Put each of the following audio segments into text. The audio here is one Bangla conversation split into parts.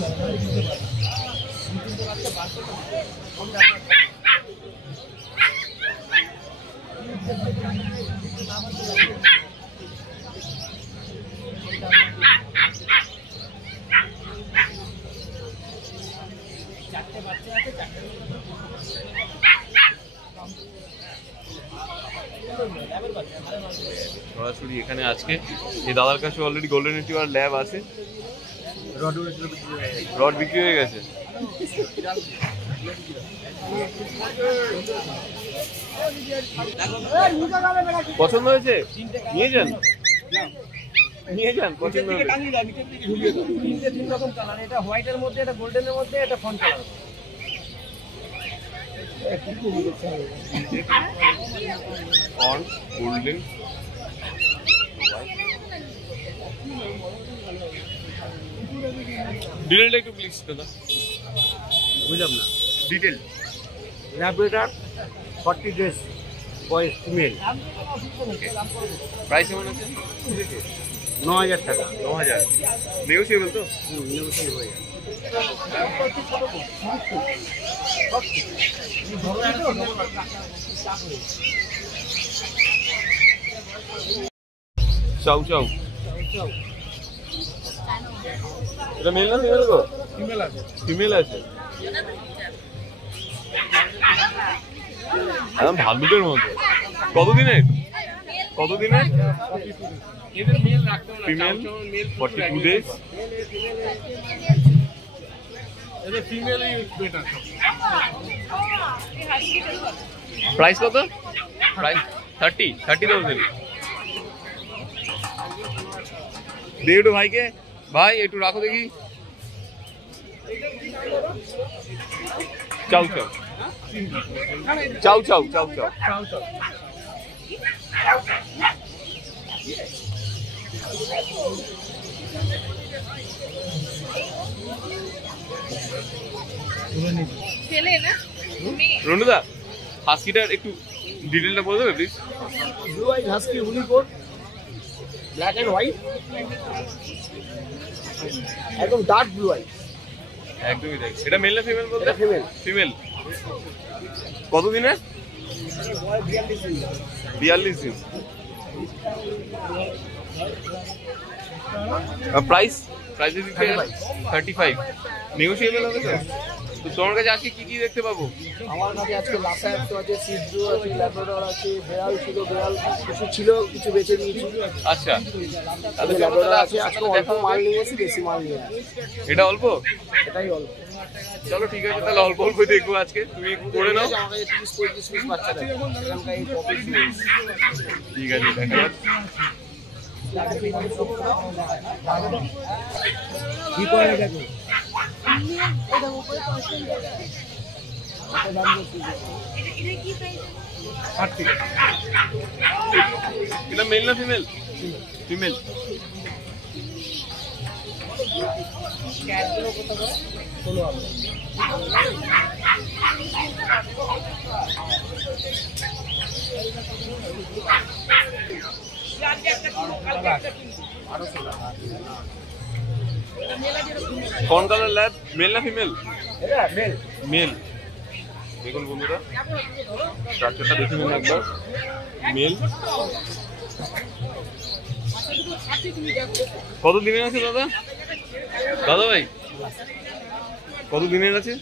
সরাসরি এখানে আজকে এই দাদার কাছে অলরেডি গোল্ডেন রিট্রিভার ল্যাব আছে। রড বিক্রি হয়ে গেছে। পছন্দ হয়েছে? নিয়ে যান, নিয়ে যান। পছন্দ হয়েছে? তিন রকম কালার, এটা হোয়াইটের মধ্যে, এটা গোল্ডেনের মধ্যে, এটা ফন কালার। ফন, গোল্ডেন, ডিটেলটা একটু প্লিজ দাদা। বুঝলাম না detail. Labrador 40 days boys female. Price কেমন আছে? 9000 টাকা। 9000 নেগোসিয়েবল তো? নেগোসিয়েবল হয়ে যাবে। চাউ চাউ, এটা মেল না ফিমেল গো? ফিমেল আছে। ফিমেল আছে। একদম ভাল্লুকের মতো। কতদিনের? কতদিনের? Female 42 days. প্রাইস কত? প্রাইস 30,000। দে একটু ভাইকে। ভাই একটু রাখো দেখি। চাউ চাউ, চাউ চাউ, চাউ চাউ। রনুদা, হাস্কিটার একটু ডিটেলটা বলে দেবে please? Blue eye husky unicode, black and white, একদম ডার্ক ব্লু আই। একদমই তাই। এটা মেল না ফিমেল বলতে? এটা ফিমেল। ফিমেল। কতদিনের? 42 দিন। প্রাইস? প্রাইসের দিক থেকে 35 নেগোসিয়েবল হবে তো? তো তোমার কাছে আজকে কি কি দেখতে পাবো? আমার কাছে আজকে লাসায়িত আছে, সিজু আছে, ল্যাব্রাডর আছে, বেয়াল ছিল, বেয়াল কিছু ছিল, কিছু বেঁচে নিয়েছি। আচ্ছা, তাহলে ল্যাব্রাডর আছে। আজকে অল্প মাল নিয়েছি, বেশি মাল নিয়ে আসি। এটা অল্প? এটাই অল্প। চলো ঠিক আছে, তাহলে অল্প অল্প দেখবো আজকে। তুমি করে নাও। আমার কাছে 30-35 পিস বাচ্চা থাকে। এখানকার এই পপি ফিমেল। ঠিক আছে, দেখা যাক। কি করে দেখো? এটা মেল না ফিমেল? ফিমেল। কোন কালার ল্যাব? মেল না ফিমেল? এটা মেল। মেল। দেখুন বন্ধুরা, স্ট্রাকচারটা দেখে নিন একবার। মেল। কত দিনের আছে দাদা? দাদা ভাই কত দিনের আছে?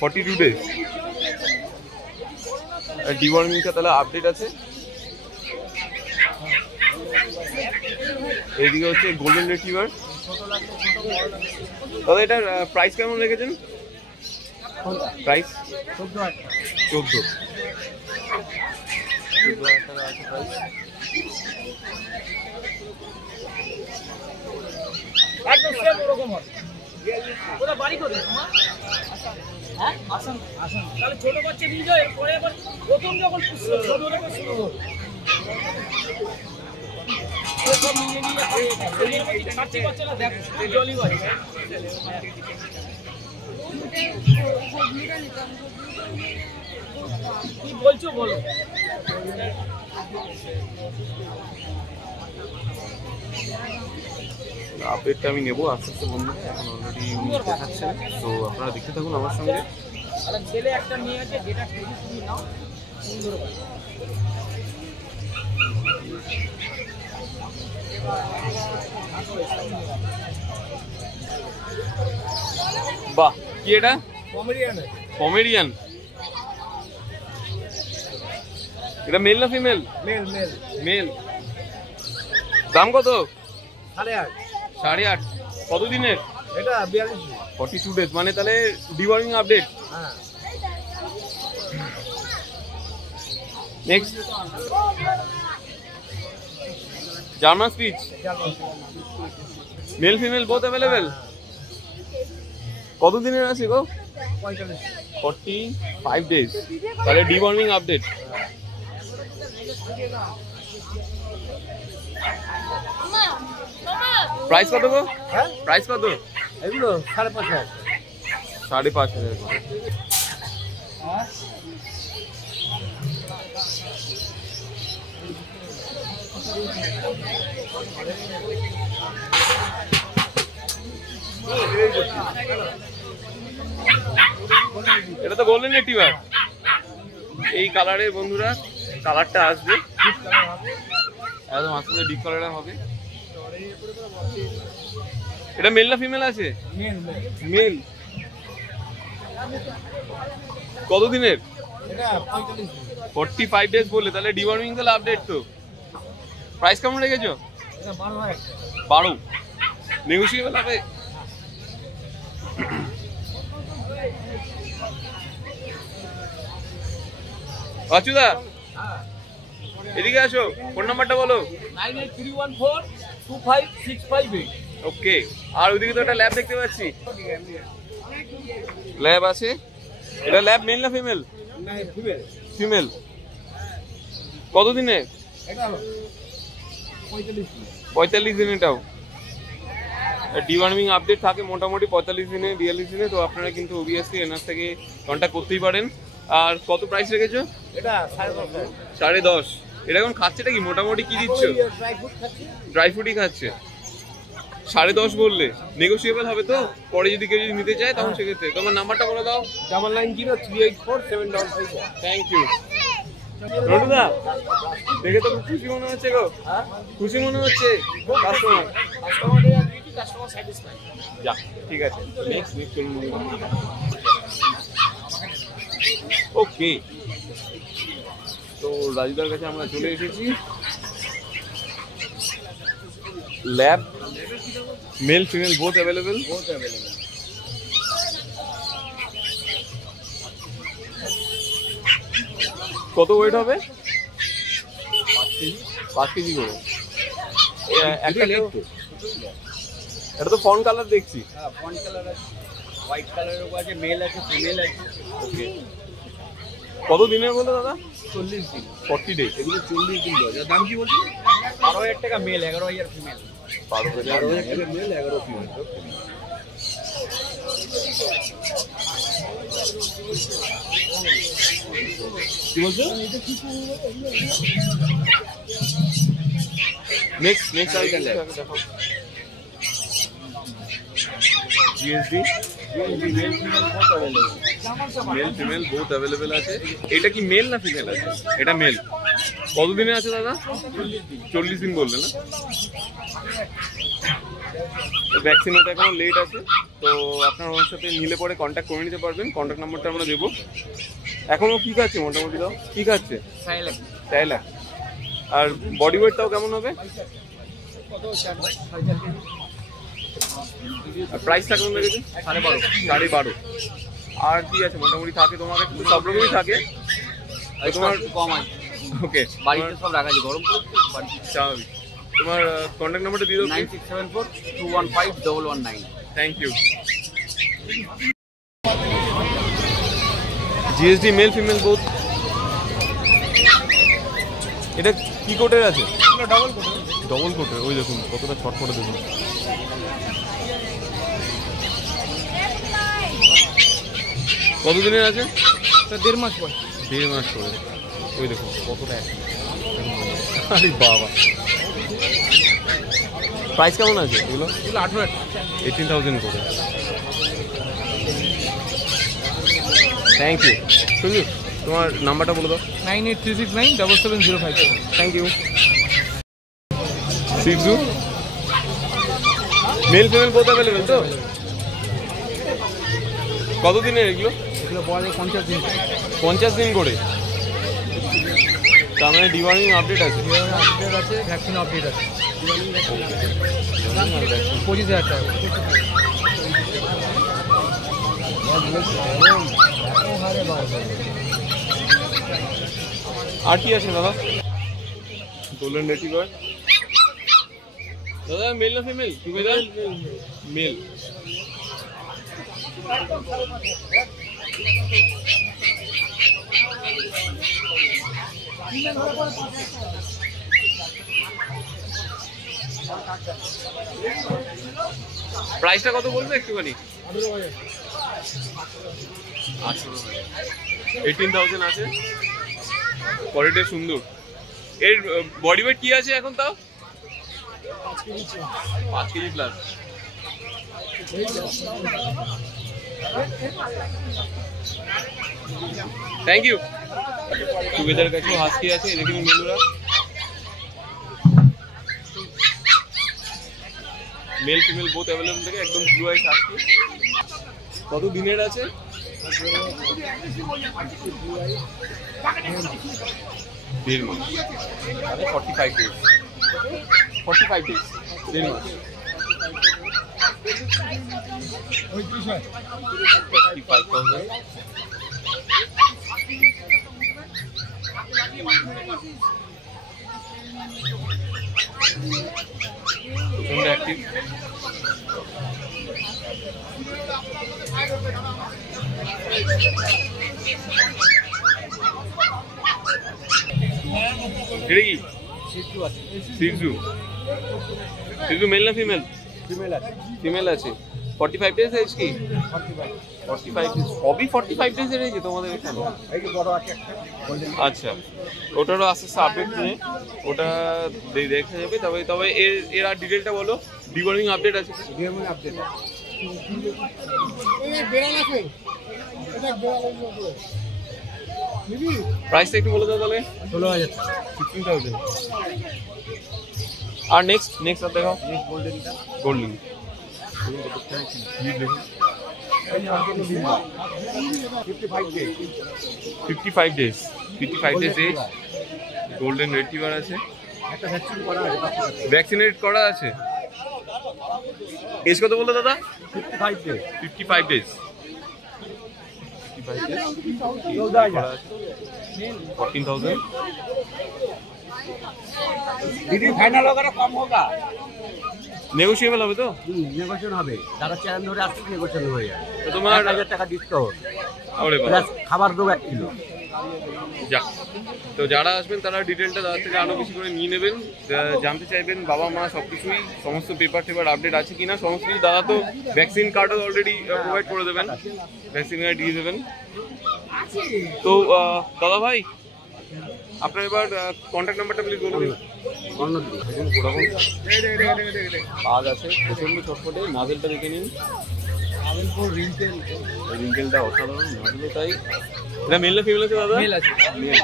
42 ডেজ। ডিওয়ার্মিংটা তাহলে আপডেট আছে। এইদিকে হচ্ছে গোল্ডেন রিট্রিভার। দাদা এটার প্রাইস কেমন রেখেছেন? প্রাইস 14,000 টাকা আছে প্রাইস। একদম সেম ওরকম হবে। ওটা বাড়ি করে তোমার? হ্যাঁ, আসাম। আসাম। তাহলে ছোট বাচ্চা নিয়ে যাও, এরপরে আবার প্রথম যখন ছোট থেকে শুরু হবে। সব মিলিয়ে নিয়ে খাচ্ছি বাচ্চারা দেখো, জলি ভাই। কি বলছো বলো? আপডেটটা আমি নেবো আস্তে আস্তে বন্ধুরা। এখন অলরেডি উনি দেখাচ্ছে, তো আপনারা দেখতে থাকুন আমার সঙ্গে। আর ছেলে একটা মেয়ে আছে, যেটা খুবই তুমি নাও, সুন্দর বাচ্চা। বাহ, কি এটা? পমেরিয়ান। পমেরিয়ান। এটা মেল না ফিমেল? Male male male. দাম কত? 8.5। 8.5। কতদিনের? এটা 42। 42 ডেজ, মানে তাহলে ডিওয়ার্মিং আপডেট। হ্যাঁ। Next German speech, mail female both available. কতদিনের আছে গো? 45 ডেজ, তাহলে ডিওয়ার্মিং আপডেট। প্রাইস কত গো? হ্যাঁ, প্রাইস কত? এগুলো 5.5। 5,500 করে। এটা তো গোল্ডেন রিট্রিভার, এই কালারের বন্ধুরা, কালারটা আসবে একদম আসলে ডিপ কালারের হবে। এটা মেল না ফিমেল আছে? মেল। কতদিনের? এটা 45 ডেজ বলে, তাহলে ডিওয়ার্মিং তাহলে আপডেট তো। প্রাইস কেমন রেখেছো? এটা 12। 12। নেগোশিয়েবল হবে? অচুদা এদিকে আসো, ফোন নাম্বারটা বলো। 9831425658। ওকে। আর ওইদিকে তো একটা ল্যাব দেখতে পাচ্ছি, ল্যাব আছে। এটা ল্যাব মেল না ফিমেল? না, ফিমেল। ফিমেল। কতদিনে? এটা 45। 45 দিন। এটাও ডিওয়ার্মিং আপডেট থাকে মোটামুটি 45 দিনে 42 দিনে, তো আপনারা কিন্তু অবভিয়াসলি এনার থেকে কন্ট্যাক্ট করতেই পারেন। আর কত প্রাইস রেখেছো? এটা 10.5। 10.5। এটা এখন খাচ্ছেটা কি, মোটামুটি কি দিচ্ছ? ড্রাই ফ্রুট খাচ্ছি। ড্রাই ফ্রুটই খাচ্ছে। 10.5 বললে নেগোশিয়েবল হবে তো? পরে যদি কেউ যদি নিতে চায় তখন সেক্ষেত্রে তোমার নাম্বারটা বলে দাও। 99038475। Thank you. রটুদা দেখে তো খুব খুশি মনে হচ্ছে গো। হ্যাঁ, খুশি মনে হচ্ছে কাস্টমার। Customer satisfy. যা, ঠিক আছে। নেক্সট চলুন। ওকে, তো রাজুদার কাছে আমরা চলে এসেছি। Lab male female both available. কত ওয়েট হবে? 5 কেজি করে। একটা এটা তো ফন কালার দেখছি। হ্যাঁ, ফন্ট কালার আছে, হোয়াইট কালারের আছে, মেল আছে, ফিমেল আছে। ওকে। কত দিনের বলতো দাদা? 40 দিন। 40 ডেজ। এগুলো 40 দিন বয়স। এর দাম কি বলছি? 12,000 টাকা মেল, 11,000 ফিমেল। 12,000 mail, 11 female. কি বলছো? নেক্সট দেখো। GSD male female both available আছে। এটা কি মেল না ফিমেল আছে? এটা মেল। কতদিনে আছে দাদা? 40 দিন বললে না? ভ্যাকসিন হতে এখনো লেট আছে, তো আপনারা ওর সাথে নিলে পরে কন্ট্যাক্ট করে নিতে পারবেন। কন্ট্যাক্ট নাম্বারটা আমরা দেবো। এখনো কি খাচ্ছে মোটামুটি দাও? কি খাচ্ছে? সাইলাক। আর বডি ওয়েটটাও কেমন হবে? আর প্রাইসটা কেমন লেগেছে? 12.5। আর কি আছে মোটামুটি থাকে তোমার কাছে? তো সব রকমই থাকে তোমার? কম আছে। ওকে, বাড়িতে সব রাখা আছে, গরম করে স্বাভাবিক। তোমার কন্ট্যাক্ট নাম্বারটা দিয়ে দাও। 9674215119। Thank you. GSD male female both. এটা কি কোটের আছে? ডবল কোটের। ওই দেখুন কতটা ছটফটে দেখুন। কতদিনের আছে? 1.5 মাস পর। 1.5 মাস করে। ওই দেখুন কতটা। আরে বাবা, প্রাইস কেমন আছে এগুলো? 18,000। 18,000 করে। Thank you. শুনছি তোমার নাম্বারটা বলে দাও। 9836977057। Thank you. সিজু মেল ফিমেল বোথ অ্যাভেলেবেল তো? কতদিনের এগুলো? এগুলো বলে 50 দিন। 50 দিন করে? তার মানে ডিওয়ার্মিং আপডেট আছে? আপডেট আছে, ভ্যাকসিন আপডেট আছে। 25,000 টাকা। আর কি আছে দাদা? গোল্ডেন রেটিভার দাদা, মেল না ফিমেল? মেল। প্রাইসটা কত বলবে একটুখানি? 18,000 আছে। কোয়ালিটি সুন্দর। এর বডি ওয়েট কি আছে এখন তাও? 5 KG plus. Thank you. Subedar কাছেও হাস্কি আছে, দেখুন বন্ধুরা। মেল ফিমেল বোথ অ্যাভেলেবল থেকে একদম ব্লু আইস হাস্কি। কত দিনের আছে? 1.5 মাস, মানে 45 ডেজ। 45 ডেজ, 1.5 মাস। 35,000। প্রচন্ড অ্যাক্টিভ। এটা কি? সিজু। সিজু মেল না ফিমেল? ফিমেল আছে। 45 ডেজ এজ কি? 45 ডেজ। সবই 45 ডেজ এর এজে তোমাদের এখানে? আচ্ছা, ওটারও আস্তে আস্তে আপডেট নিয়ে ওটা দেখা যাবে। তবে এর আর ডিটেলটা বলো। ডিওয়ার্মিং আপডেট আছে? ডিওয়ার্মিং আপডেট আছে। প্রাইসটা একটু বলে দাও তাহলে। 16,000 টাকা। 16,000। আর নেক্সট আর দেখাও। Golden 55 days age. Golden retriever আছে। একটা ভ্যাকসিন করা আছে। ভ্যাকসিনেট করা আছে। এজ কত বললো দাদা? 55 ডেজ। 55 ডেজ। 14,000। दीदी फाइनल वगैरह कम होगा? নেগোশিয়েবল হবে তো? নেগোশিয়েশন হবে। যারা চ্যালেঞ্জ ধরে আসছে নেগোশিয়েশন হয়ে যাবে। তো তোমার 1,000 টাকা ডিসকাউন্ট। আরে বাবা। প্লাস খাবার দেবো 1 কিলো। যা, তো যারা আসবেন তারা ডিটেলটা দাদার থেকে আরো বেশি করে নিয়ে নেবেন। জানতে চাইবেন বাবা মা সবকিছুই, সমস্ত পেপার আপডেট আছে কিনা সমস্ত কিছু। দাদা তো ভ্যাকসিন কার্ডও অলরেডি প্রোভাইড করে দেবেন, ভ্যাকসিন কার্ড দিয়ে দেবেন। তো দাদা ভাই, আপনার এবার কন্ট্যাক্ট নাম্বারটা প্লিজ বলে দিন। কাজ আছে প্রচন্ড চটপটে। নাজেলটা দেখে নিন। রিঙ্কেলটা অসাধারণ, নাজেলও তাই। এটা মেল না ফিমেল আছে দাদা? মেল আছে। মেল।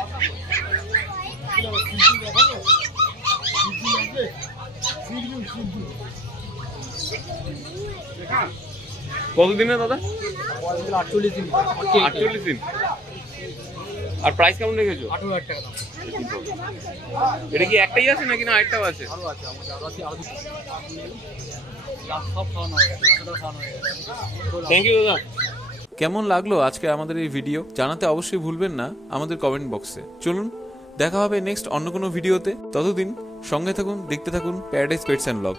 কতদিনে দাদা? 48 দিন। 48 দিন। আর প্রাইস কেমন রেখেছো? 18,000 টাকা দাম। এটা কি একটাই আছে নাকি না আরেকটাও আছে? আরো আছে, আমাদের আরো আছে, আরো সব খাওয়ানো হয়ে গেছে। থ্যাংক ইউ দাদা। কেমন লাগলো আজকে আমাদের এই ভিডিও জানাতে অবশ্যই ভুলবেন না আমাদের কমেন্ট বক্সে। চলুন দেখা হবে নেক্সট অন্য কোনো ভিডিওতে। ততদিন সঙ্গে থাকুন, দেখতে থাকুন প্যারাডাইস পেটস অ্যান্ড ব্লগ।